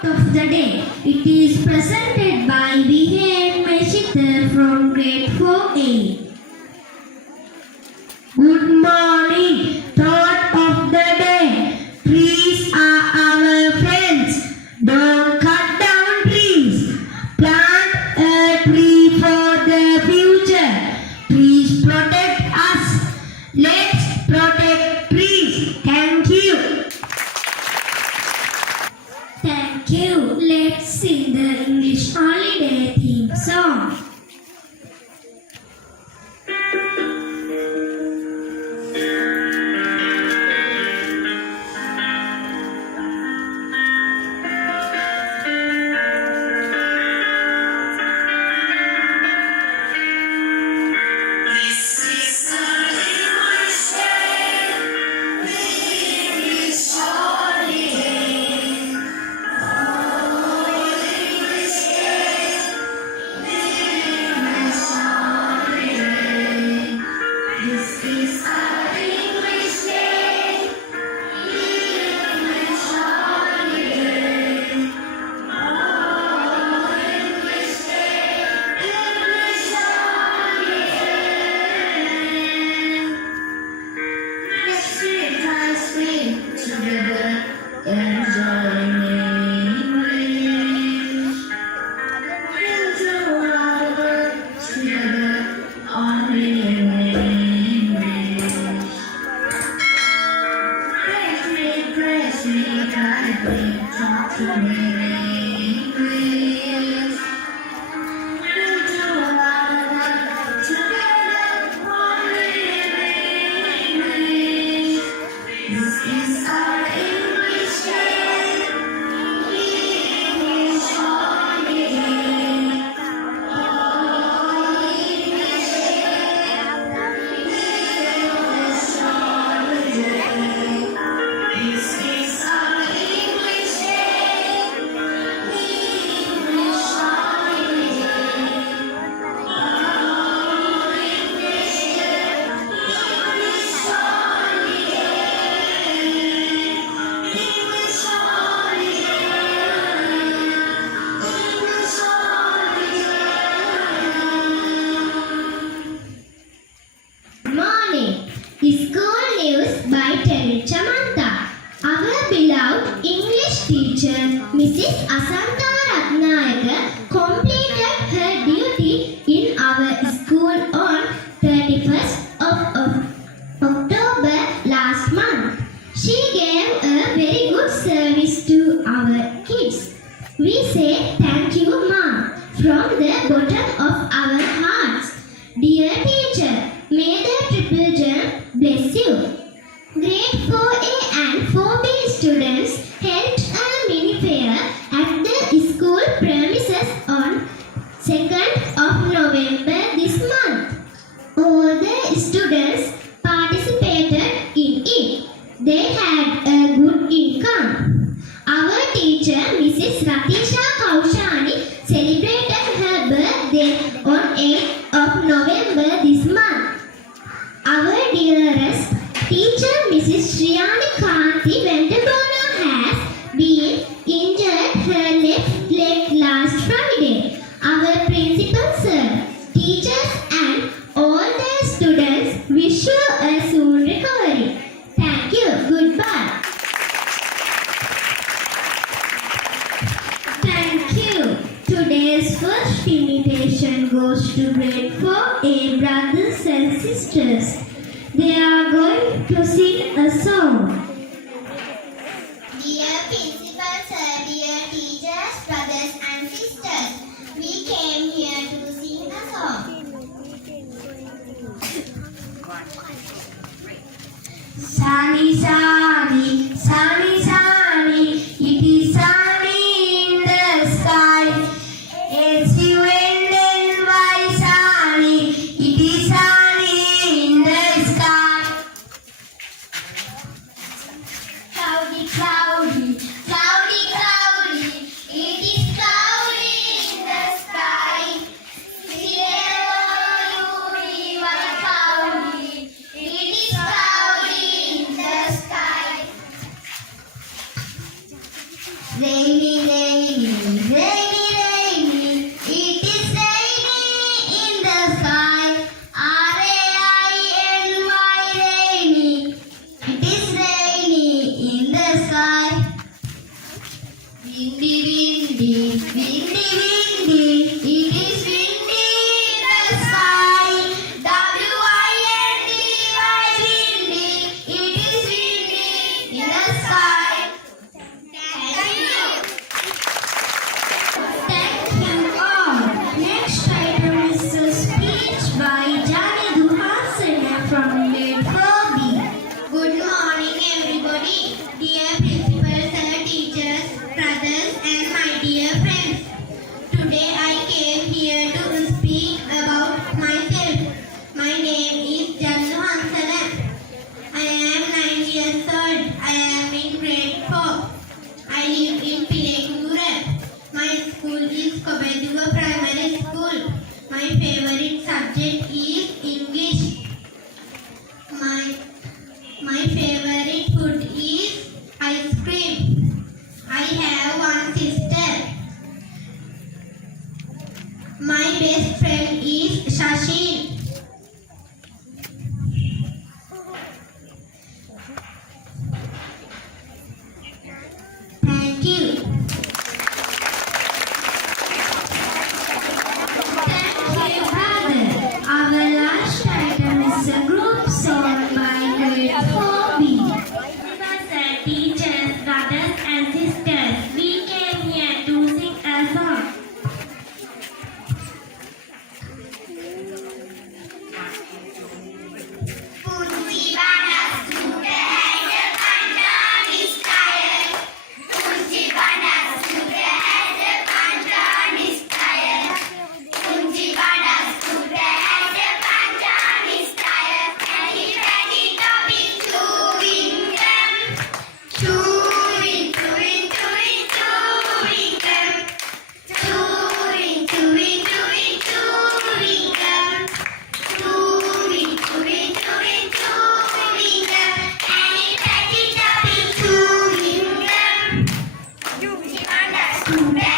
Of the day. It is presented by Vihen Meshiter from grade 4A. Good morning. Thought of the day. Trees are our friends. Don't cut down trees. Plant a tree for the future. Trees protect us. Let's protect trees. Thank you. Thank you. Let's sing the English holiday theme song. Mrs. Asantha Ratnayaka completed her duty in our school on 31st of October last month. She gave a very good service to our kids. We say thank you, Mom, from the bottom of our hearts. Dear teacher, may the triple gem bless you. Grade 4A and 4B students held a mini fair at the school premises on 2nd of November this month. All the students participated in it. They had a good income. Our teacher, Mrs. Ratisha Kaushani, celebrated her birthday on 8th of November this month. Our dearest teacher, Mrs. Shriyani Kanti Ventabona, has been injured her left leg last Friday. Our principal sir, teachers and all the students wish you a soon recovery. Thank you. Goodbye. Thank you. Today's first invitation goes to grade 4A brothers and sisters. They are going to sing a song. Dear principal sir, dear teachers, brothers and sisters, we came here to sing a song. Sunny, sunny, sunny, sunny, it is sunny in the sky. S-U-N-N-Y, sunny, it is sunny in the sky. Cloudy, cloudy, cloudy, cloudy, it is cloudy in the sky. Cloudy, it is cloudy in the sky. Windy, windy, windy, windy. It is windy in the sky. W-I-N-D-Y, windy. It is windy in the sky. Thank you all. Next item is a speech by Kobeiduwa from grade 4B. Good morning, everybody. Dear principal, sir, teachers, brothers, and my dear friends. Today I came here to speak about myself. My name is Kobeiduwa. I am 9 years old. I am in grade 4. I live in Kobeiduwa. My school is Kobeiduwa Primary School. My favorite subject is English. My favorite food is ice cream. I have one sister. My best friend is Shashin. Thank you. Thank you, brother. Our last item is a group song by grade 4B. Sir, teachers, brothers and sisters, we came here to sing a song. Student